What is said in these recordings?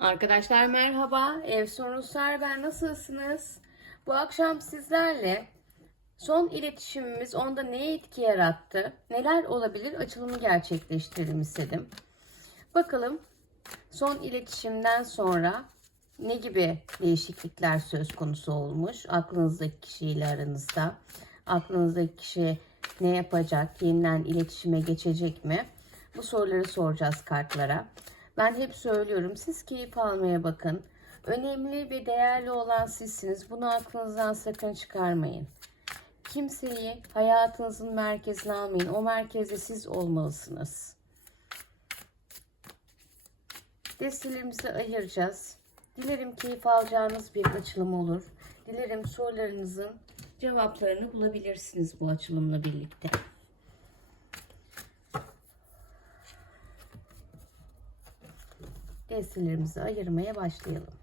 Arkadaşlar merhaba. Ev Sorunlar ben nasılsınız? Bu akşam sizlerle son iletişimimiz onda neye etki yarattı? Neler olabilir? Açılımı gerçekleştirelim istedim. Bakalım son iletişimden sonra ne gibi değişiklikler söz konusu olmuş aklınızdaki kişiyle aranızda? Aklınızdaki kişi ne yapacak? Yeniden iletişime geçecek mi? Bu soruları soracağız kartlara. Ben hep söylüyorum siz keyif almaya bakın. Önemli ve değerli olan sizsiniz. Bunu aklınızdan sakın çıkarmayın. Kimseyi hayatınızın merkezine almayın. O merkezde siz olmalısınız. Destelerimizi ayıracağız. Dilerim keyif alacağınız bir açılım olur. Dilerim sorularınızın cevaplarını bulabilirsiniz bu açılımla birlikte. Destelerimizi ayırmaya başlayalım.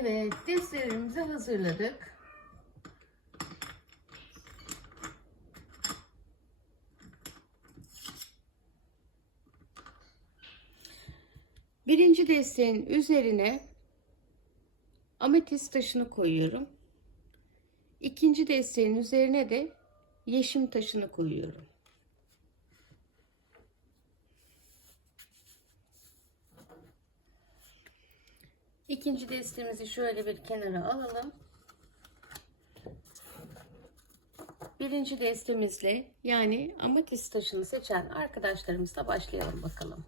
Evet, destelerimizi hazırladık. Birinci desteğin üzerine ametist taşını koyuyorum. İkinci desteğin üzerine de yeşim taşını koyuyorum. İkinci destemizi şöyle bir kenara alalım. Birinci destemizle yani amatist taşını seçen arkadaşlarımızla başlayalım bakalım.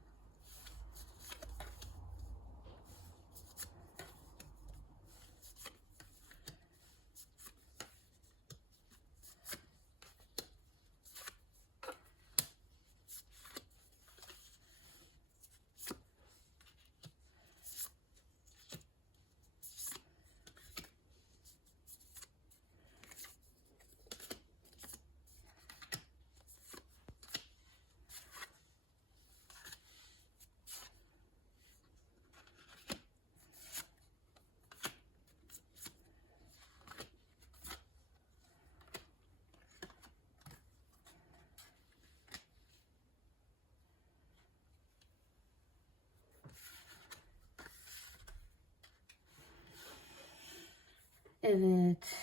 Evet.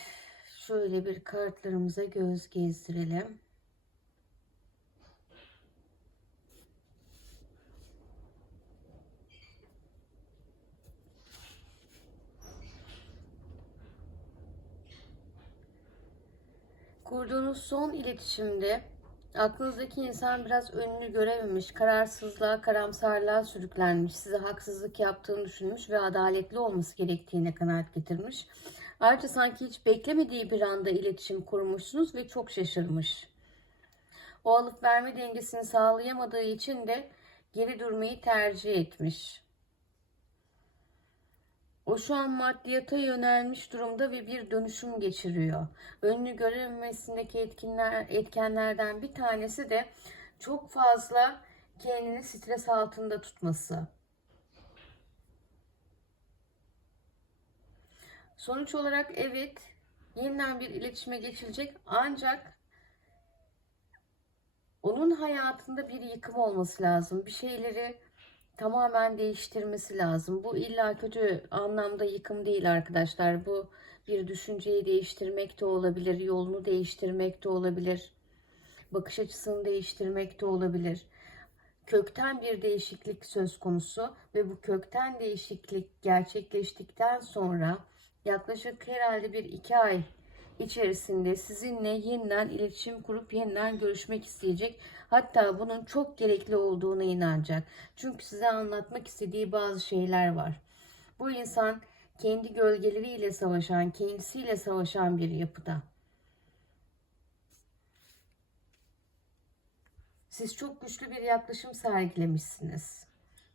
Şöyle bir kartlarımıza göz gezdirelim. Kurduğunuz son iletişimde aklınızdaki insan biraz önünü görememiş, kararsızlığa, karamsarlığa sürüklenmiş, size haksızlık yaptığını düşünmüş ve adaletli olması gerektiğine kanaat getirmiş. Ayrıca sanki hiç beklemediği bir anda iletişim kurmuşsunuz ve çok şaşırmış. O alıp verme dengesini sağlayamadığı için de geri durmayı tercih etmiş. O şu an maddiyata yönelmiş durumda ve bir dönüşüm geçiriyor. Önünü görememesindeki etkinler, etkenlerden bir tanesi de çok fazla kendini stres altında tutması. Sonuç olarak evet yeniden bir iletişime geçilecek ancak onun hayatında bir yıkım olması lazım. Bir şeyleri tamamen değiştirmesi lazım. Bu illa kötü anlamda yıkım değil arkadaşlar. Bu bir düşünceyi değiştirmek de olabilir, yolunu değiştirmek de olabilir, bakış açısını değiştirmek de olabilir. Kökten bir değişiklik söz konusu ve bu kökten değişiklik gerçekleştikten sonra yaklaşık herhalde bir iki ay içerisinde sizinle yeniden iletişim kurup yeniden görüşmek isteyecek. Hatta bunun çok gerekli olduğuna inanacak. Çünkü size anlatmak istediği bazı şeyler var. Bu insan kendi gölgeleriyle savaşan, kendisiyle savaşan bir yapıda. Siz çok güçlü bir yaklaşım sergilemişsiniz.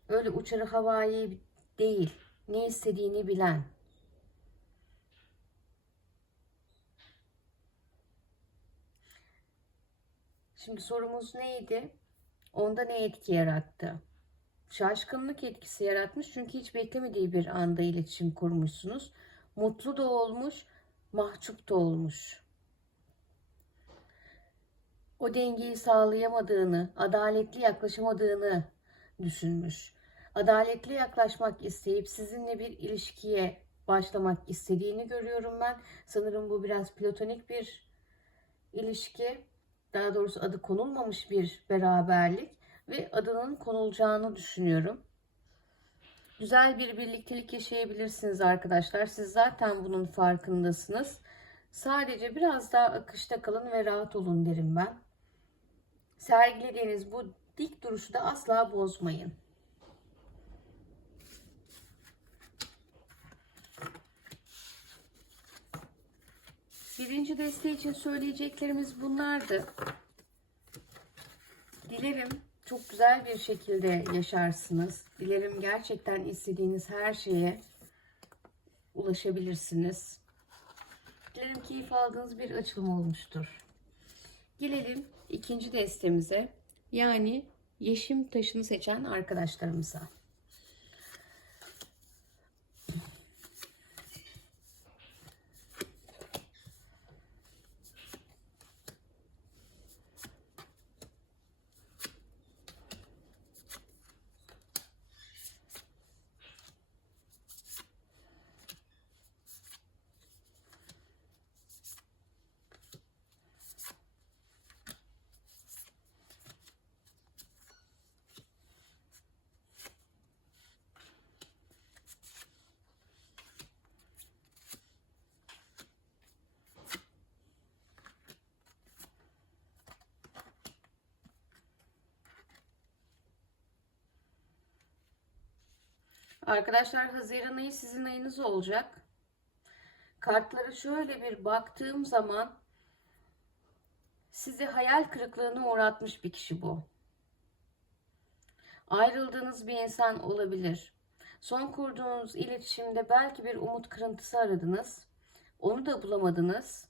Öyle uçarı havai değil, ne istediğini bilen, Şimdi sorumuz neydi? Onda ne etki yarattı? Şaşkınlık etkisi yaratmış çünkü hiç beklemediği bir anda iletişim kurmuşsunuz. Mutlu da olmuş, mahcup da olmuş. O dengeyi sağlayamadığını, adaletli yaklaşamadığını düşünmüş. Adaletli yaklaşmak isteyip sizinle bir ilişkiye başlamak istediğini görüyorum ben. Sanırım bu biraz platonik bir ilişki daha doğrusu adı konulmamış bir beraberlik ve adının konulacağını düşünüyorum. Güzel bir birliktelik yaşayabilirsiniz arkadaşlar. Siz zaten bunun farkındasınız. Sadece biraz daha akışta kalın ve rahat olun derim ben. Sergilediğiniz bu dik duruşu da asla bozmayın. Birinci deste için söyleyeceklerimiz bunlardı. Dilerim çok güzel bir şekilde yaşarsınız. Dilerim gerçekten istediğiniz her şeye ulaşabilirsiniz. Dilerim keyif aldığınız bir açılım olmuştur. Gelelim ikinci destemize. Yani yeşim taşını seçen arkadaşlarımıza. Arkadaşlar Haziran ayı sizin ayınız olacak. Kartlara şöyle bir baktığım zaman sizi hayal kırıklığına uğratmış bir kişi bu. Ayrıldığınız bir insan olabilir. Son kurduğunuz iletişimde belki bir umut kırıntısı aradınız. Onu da bulamadınız.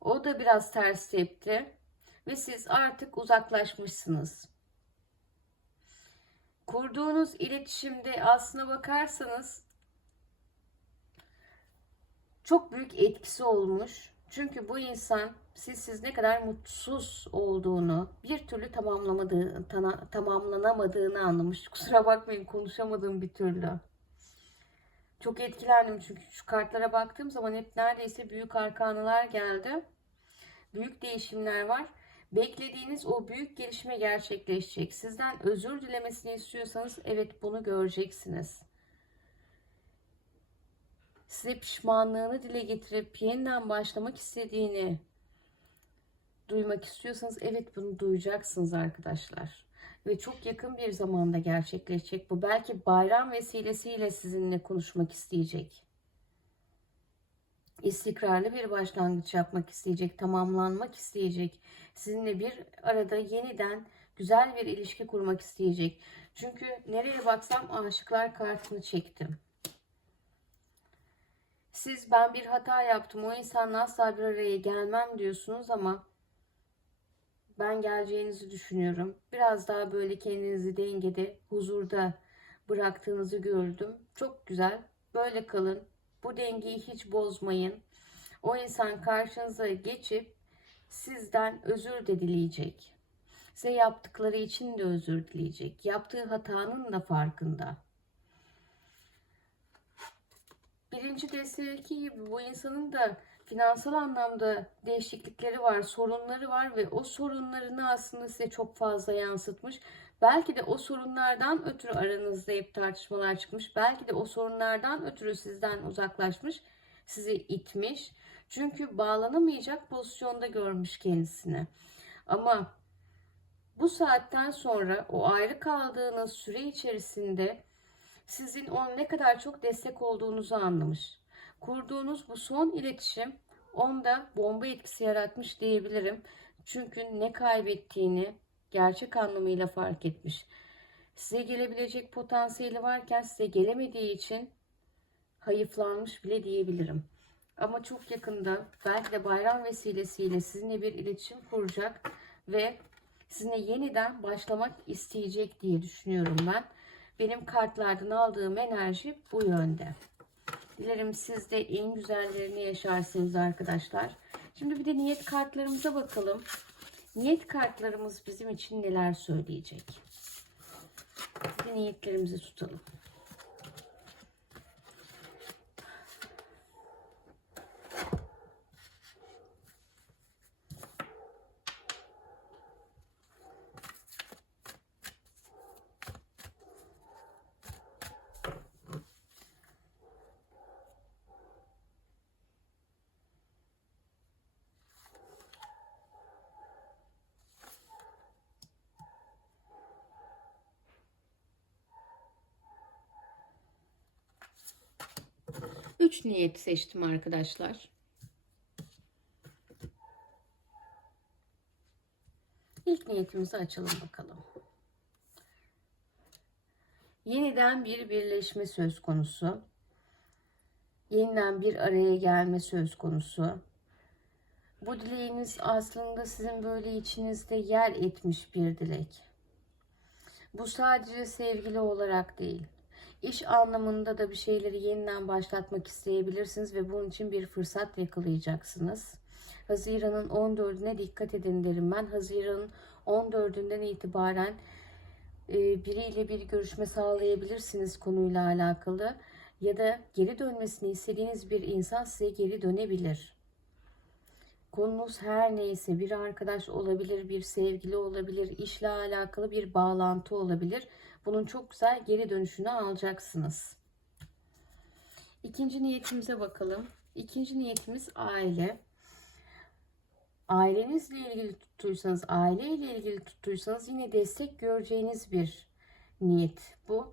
O da biraz ters tepti ve siz artık uzaklaşmışsınız kurduğunuz iletişimde aslına bakarsanız çok büyük etkisi olmuş. Çünkü bu insan siz siz ne kadar mutsuz olduğunu, bir türlü tamamlamadığı, tamamlanamadığını anlamış. Kusura bakmayın konuşamadığım bir türlü. Çok etkilendim çünkü şu kartlara baktığım zaman hep neredeyse büyük arkanılar geldi. Büyük değişimler var. Beklediğiniz o büyük gelişme gerçekleşecek. Sizden özür dilemesini istiyorsanız evet bunu göreceksiniz. Size pişmanlığını dile getirip yeniden başlamak istediğini duymak istiyorsanız evet bunu duyacaksınız arkadaşlar. Ve çok yakın bir zamanda gerçekleşecek bu. Belki bayram vesilesiyle sizinle konuşmak isteyecek. İstikrarlı bir başlangıç yapmak isteyecek, tamamlanmak isteyecek. Sizinle bir arada yeniden güzel bir ilişki kurmak isteyecek. Çünkü nereye baksam aşıklar kartını çektim. Siz ben bir hata yaptım, o insanla asla bir araya gelmem diyorsunuz ama ben geleceğinizi düşünüyorum. Biraz daha böyle kendinizi dengede, huzurda bıraktığınızı gördüm. Çok güzel. Böyle kalın. Bu dengeyi hiç bozmayın. O insan karşınıza geçip sizden özür de dileyecek. Size yaptıkları için de özür dileyecek. Yaptığı hatanın da farkında. Birinci destedeki gibi bu insanın da finansal anlamda değişiklikleri var, sorunları var ve o sorunlarını aslında size çok fazla yansıtmış. Belki de o sorunlardan ötürü aranızda hep tartışmalar çıkmış. Belki de o sorunlardan ötürü sizden uzaklaşmış, sizi itmiş. Çünkü bağlanamayacak pozisyonda görmüş kendisini. Ama bu saatten sonra o ayrı kaldığınız süre içerisinde sizin ona ne kadar çok destek olduğunuzu anlamış. Kurduğunuz bu son iletişim onda bomba etkisi yaratmış diyebilirim. Çünkü ne kaybettiğini gerçek anlamıyla fark etmiş. Size gelebilecek potansiyeli varken size gelemediği için hayıflanmış bile diyebilirim. Ama çok yakında belki de bayram vesilesiyle sizinle bir iletişim kuracak ve sizinle yeniden başlamak isteyecek diye düşünüyorum ben. Benim kartlardan aldığım enerji bu yönde. Dilerim siz de en güzellerini yaşarsınız arkadaşlar. Şimdi bir de niyet kartlarımıza bakalım. Niyet kartlarımız bizim için neler söyleyecek? Niyetlerimizi tutalım. Üç niyet seçtim arkadaşlar. İlk niyetimizi açalım bakalım. Yeniden bir birleşme söz konusu. Yeniden bir araya gelme söz konusu. Bu dileğiniz aslında sizin böyle içinizde yer etmiş bir dilek. Bu sadece sevgili olarak değil İş anlamında da bir şeyleri yeniden başlatmak isteyebilirsiniz ve bunun için bir fırsat yakalayacaksınız. Haziran'ın 14'üne dikkat edin derim ben. Haziran'ın 14'ünden itibaren e, biriyle bir görüşme sağlayabilirsiniz konuyla alakalı ya da geri dönmesini istediğiniz bir insan size geri dönebilir. Konunuz her neyse bir arkadaş olabilir, bir sevgili olabilir, işle alakalı bir bağlantı olabilir. Bunun çok güzel geri dönüşünü alacaksınız. İkinci niyetimize bakalım. İkinci niyetimiz aile. Ailenizle ilgili tuttuysanız, aileyle ilgili tuttuysanız yine destek göreceğiniz bir niyet bu.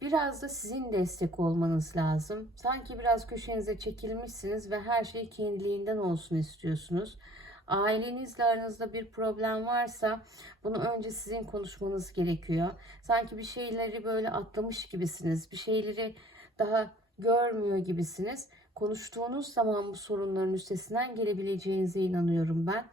Biraz da sizin destek olmanız lazım. Sanki biraz köşenize çekilmişsiniz ve her şey kendiliğinden olsun istiyorsunuz. Ailenizle aranızda bir problem varsa bunu önce sizin konuşmanız gerekiyor. Sanki bir şeyleri böyle atlamış gibisiniz. Bir şeyleri daha görmüyor gibisiniz. Konuştuğunuz zaman bu sorunların üstesinden gelebileceğinize inanıyorum ben.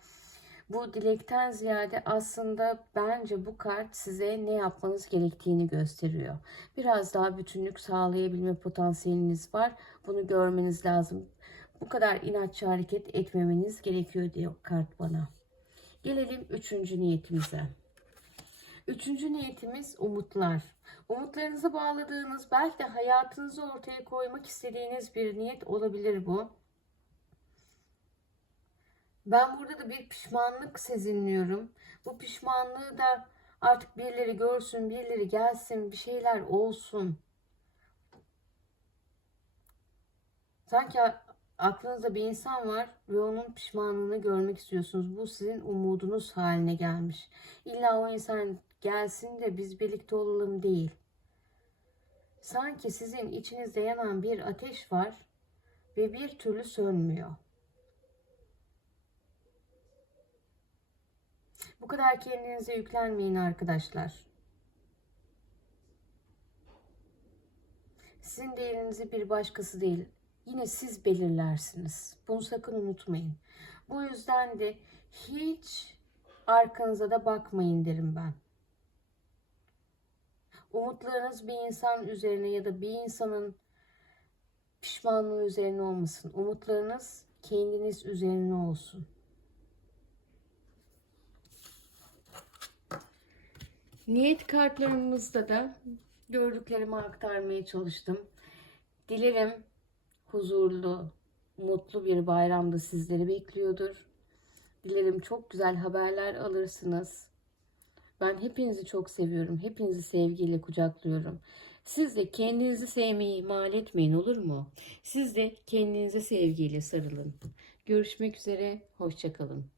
Bu dilekten ziyade aslında bence bu kart size ne yapmanız gerektiğini gösteriyor. Biraz daha bütünlük sağlayabilme potansiyeliniz var. Bunu görmeniz lazım. Bu kadar inatçı hareket etmemeniz gerekiyor diyor kart bana. Gelelim üçüncü niyetimize. Üçüncü niyetimiz umutlar. Umutlarınızı bağladığınız, belki de hayatınızı ortaya koymak istediğiniz bir niyet olabilir bu. Ben burada da bir pişmanlık sezinliyorum. Bu pişmanlığı da artık birileri görsün, birileri gelsin, bir şeyler olsun. Sanki aklınızda bir insan var ve onun pişmanlığını görmek istiyorsunuz. Bu sizin umudunuz haline gelmiş. İlla o insan gelsin de biz birlikte olalım değil. Sanki sizin içinizde yanan bir ateş var ve bir türlü sönmüyor. Bu kadar kendinize yüklenmeyin arkadaşlar. Sizin değerinizi bir başkası değil, yine siz belirlersiniz. Bunu sakın unutmayın. Bu yüzden de hiç arkanıza da bakmayın derim ben. Umutlarınız bir insan üzerine ya da bir insanın pişmanlığı üzerine olmasın. Umutlarınız kendiniz üzerine olsun. Niyet kartlarımızda da gördüklerimi aktarmaya çalıştım. Dilerim huzurlu, mutlu bir bayramda sizleri bekliyordur. Dilerim çok güzel haberler alırsınız. Ben hepinizi çok seviyorum. Hepinizi sevgiyle kucaklıyorum. Siz de kendinizi sevmeyi ihmal etmeyin olur mu? Siz de kendinize sevgiyle sarılın. Görüşmek üzere. Hoşçakalın.